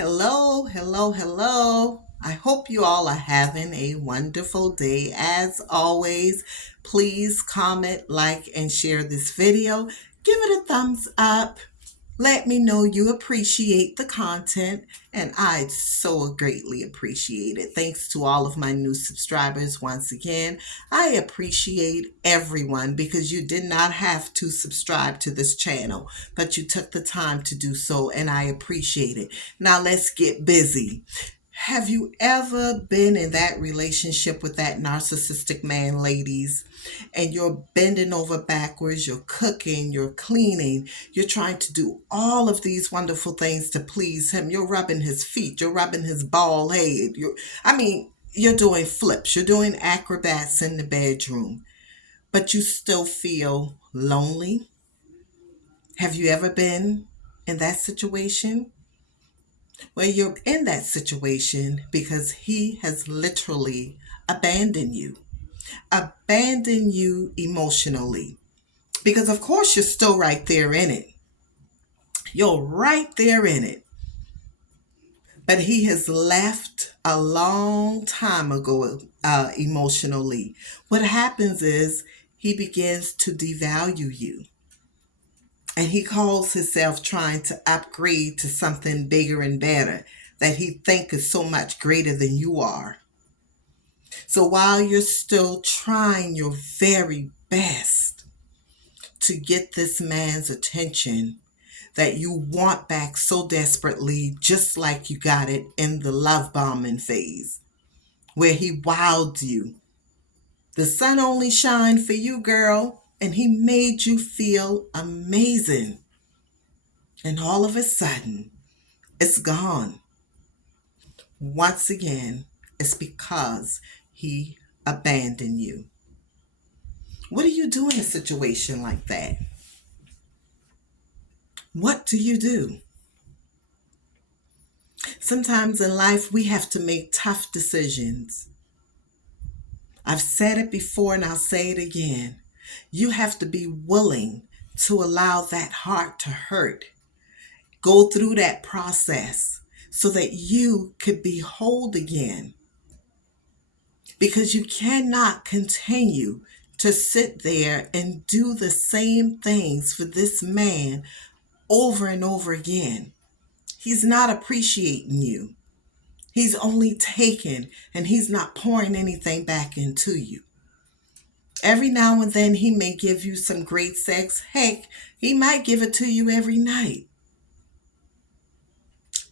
Hello, hello, hello. I hope you all are having a wonderful day. As always, please comment, like, and share this video. Give it a thumbs up. Let me know you appreciate the content, and I so greatly appreciate it. Thanks to all of my new subscribers once again. I appreciate everyone because you did not have to subscribe to this channel, but you took the time to do so, and I appreciate it. Now let's get busy. Have you ever been in that relationship with that narcissistic man, ladies? And you're bending over backwards, you're cooking, you're cleaning, you're trying to do all of these wonderful things to please him. You're rubbing his feet, you're rubbing his bald head. You're doing flips, you're doing acrobats in the bedroom, but you still feel lonely. Have you ever been in that situation? Well, you're in that situation because he has literally abandoned you emotionally. Because, of course, you're still right there in it. You're right there in it. But he has left a long time ago emotionally. What happens is he begins to devalue you. And he calls himself trying to upgrade to something bigger and better that he thinks is so much greater than you are. So while you're still trying your very best to get this man's attention that you want back so desperately, just like you got it in the love bombing phase, where he wowed you. The sun only shined for you, girl, and he made you feel amazing. And all of a sudden, it's gone. Once again, it's because he abandoned you. What do you do in a situation like that? What do you do? Sometimes in life, we have to make tough decisions. I've said it before and I'll say it again. You have to be willing to allow that heart to hurt, go through that process so that you could be whole again. Because you cannot continue to sit there and do the same things for this man over and over again. He's not appreciating you. He's only taking and he's not pouring anything back into you. Every now and then he may give you some great sex. Heck, he might give it to you every night.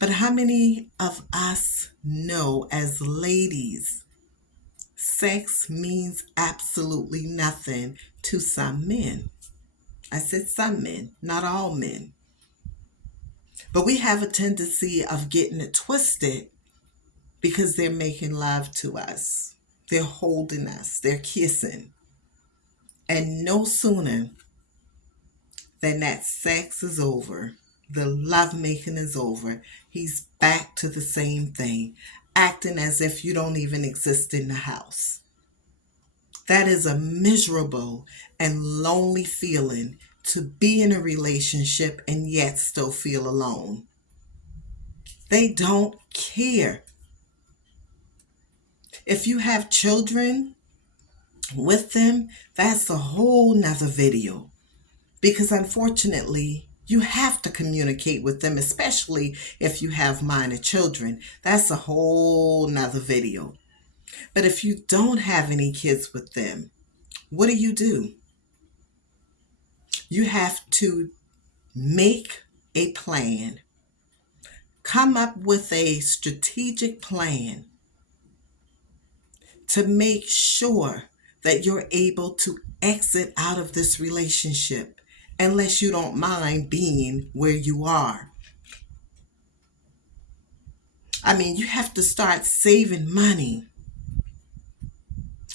But how many of us know as ladies, sex means absolutely nothing to some men? I said some men, not all men. But we have a tendency of getting it twisted because they're making love to us. They're holding us. They're kissing. And no sooner than that sex is over, the lovemaking is over, he's back to the same thing, acting as if you don't even exist in the house. That is a miserable and lonely feeling, to be in a relationship and yet still feel alone. They don't care. If you have children with them, that's a whole nother video. Because unfortunately, you have to communicate with them, especially if you have minor children. That's a whole nother video. But if you don't have any kids with them, what do? You have to make a plan. Come up with a strategic plan to make sure that you're able to exit out of this relationship, unless you don't mind being where you are. You have to start saving money.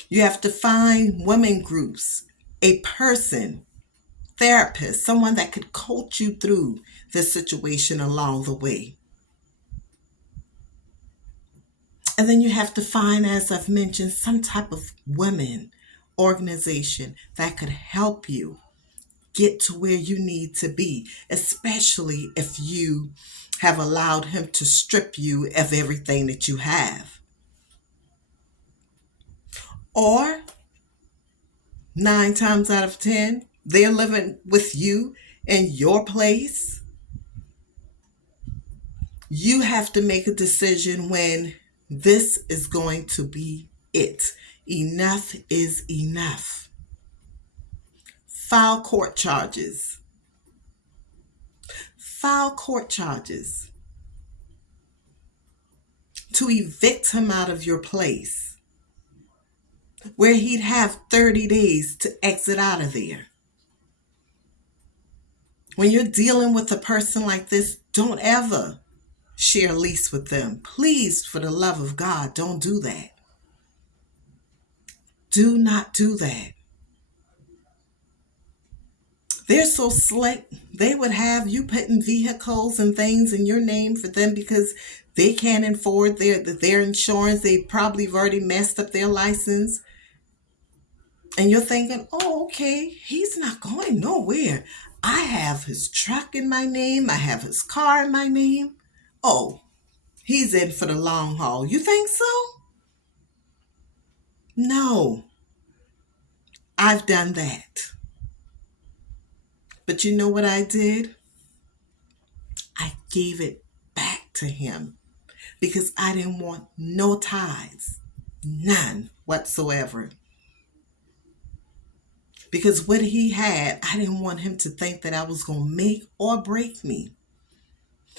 You have to find women groups, a person, therapist, someone that could coach you through the situation along the way. And then you have to find, as I've mentioned, some type of women organization that could help you get to where you need to be, especially if you have allowed him to strip you of everything that you have. Or 9 times out of 10, they're living with you in your place. You have to make a decision when this is going to be it. Enough is enough. File court charges. File court charges to evict him out of your place, where he'd have 30 days to exit out of there. When you're dealing with a person like this, don't ever share a lease with them. Please, for the love of God, don't do that. Do not do that. They're so slick, they would have you putting vehicles and things in your name for them because they can't afford their insurance. They probably have already messed up their license. And you're thinking, oh, okay, he's not going nowhere. I have his truck in my name. I have his car in my name. Oh, he's in for the long haul. You think so? No, I've done that. But you know what I did? I gave it back to him because I didn't want no ties, none whatsoever. Because what he had, I didn't want him to think that I was going to make or break me.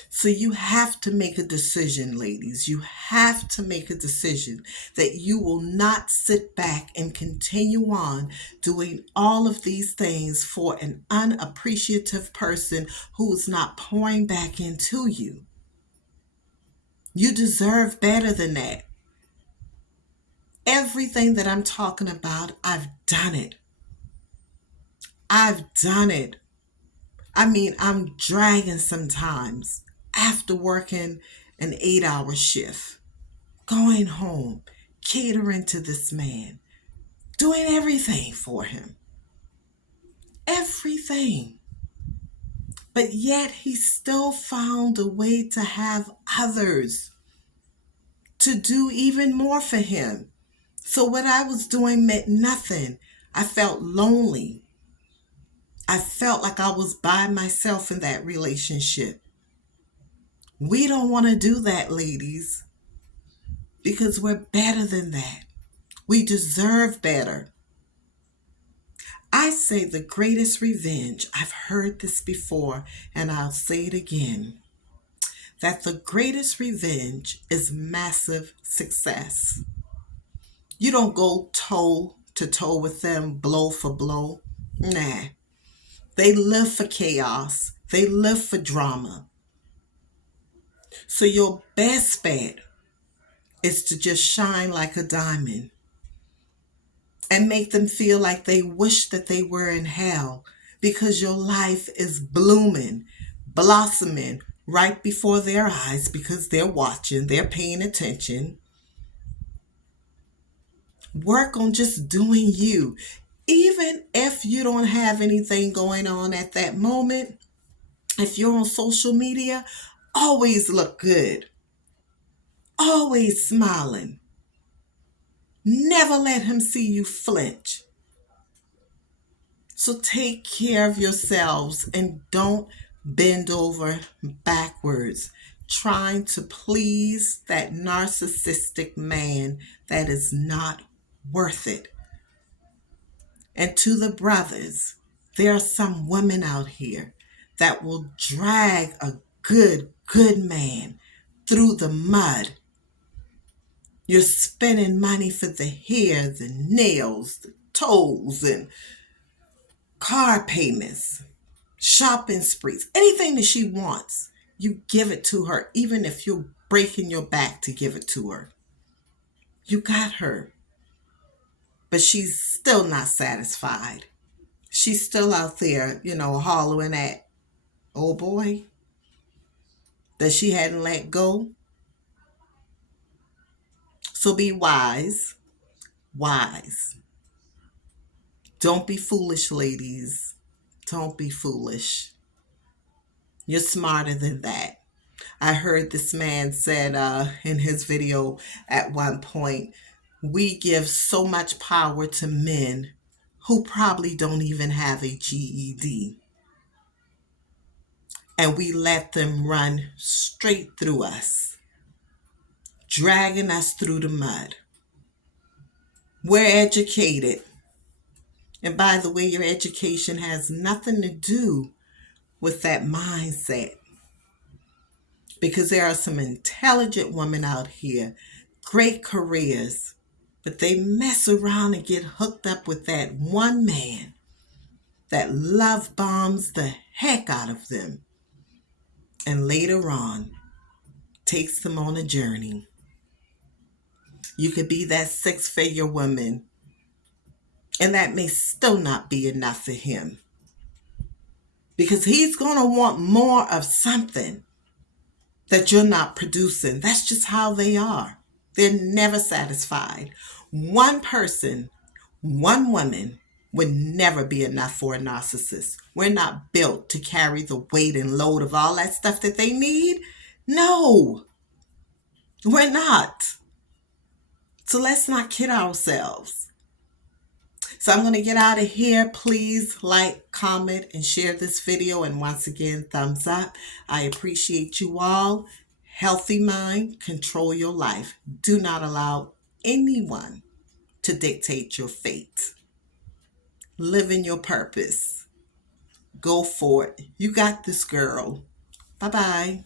So you have to make a decision, ladies. You have to make a decision that you will not sit back and continue on doing all of these things for an unappreciative person who's not pouring back into you. You deserve better than that. Everything that I'm talking about, I've done it. I've done it. I mean, I'm dragging sometimes after working an 8-hour shift, going home, catering to this man, doing everything for him. Everything. But yet he still found a way to have others to do even more for him. So what I was doing meant nothing. I felt lonely. I felt like I was by myself in that relationship. We don't want to do that, ladies, because we're better than that. We deserve better. I say the greatest revenge, I've heard this before and I'll say it again, that the greatest revenge is massive success. You don't go toe to toe with them, blow for blow. Nah. They live for chaos. They live for drama. So your best bet is to just shine like a diamond and make them feel like they wish that they were in hell because your life is blooming, blossoming right before their eyes because they're watching, they're paying attention. Work on just doing you. Even if you don't have anything going on at that moment, if you're on social media, always look good. Always smiling. Never let him see you flinch. So take care of yourselves and don't bend over backwards trying to please that narcissistic man that is not worth it. And to the brothers, there are some women out here that will drag a good man through the mud. You're spending money for the hair, the nails, the toes, and car payments, shopping sprees, anything that she wants. You give it to her, even if you're breaking your back to give it to her. You got her. But she's still not satisfied. She's still out there, hollering at old boy that she hadn't let go. So be wise. Wise. Don't be foolish, ladies. Don't be foolish. You're smarter than that. I heard this man said in his video at one point, we give so much power to men who probably don't even have a GED. And we let them run straight through us, dragging us through the mud. We're educated. And by the way, your education has nothing to do with that mindset. Because there are some intelligent women out here, great careers, but they mess around and get hooked up with that one man that love bombs the heck out of them. And later on, takes them on a journey. You could be that six-figure woman, and that may still not be enough for him. Because he's going to want more of something that you're not producing. That's just how they are. They're never satisfied. One person, one woman would never be enough for a narcissist. We're not built to carry the weight and load of all that stuff that they need. No, we're not. So let's not kid ourselves. So I'm going to get out of here. Please like, comment, and share this video. And once again, thumbs up. I appreciate you all. Healthy mind, control your life. Do not allow anyone to dictate your fate. Live in your purpose. Go for it. You got this, girl. Bye-bye.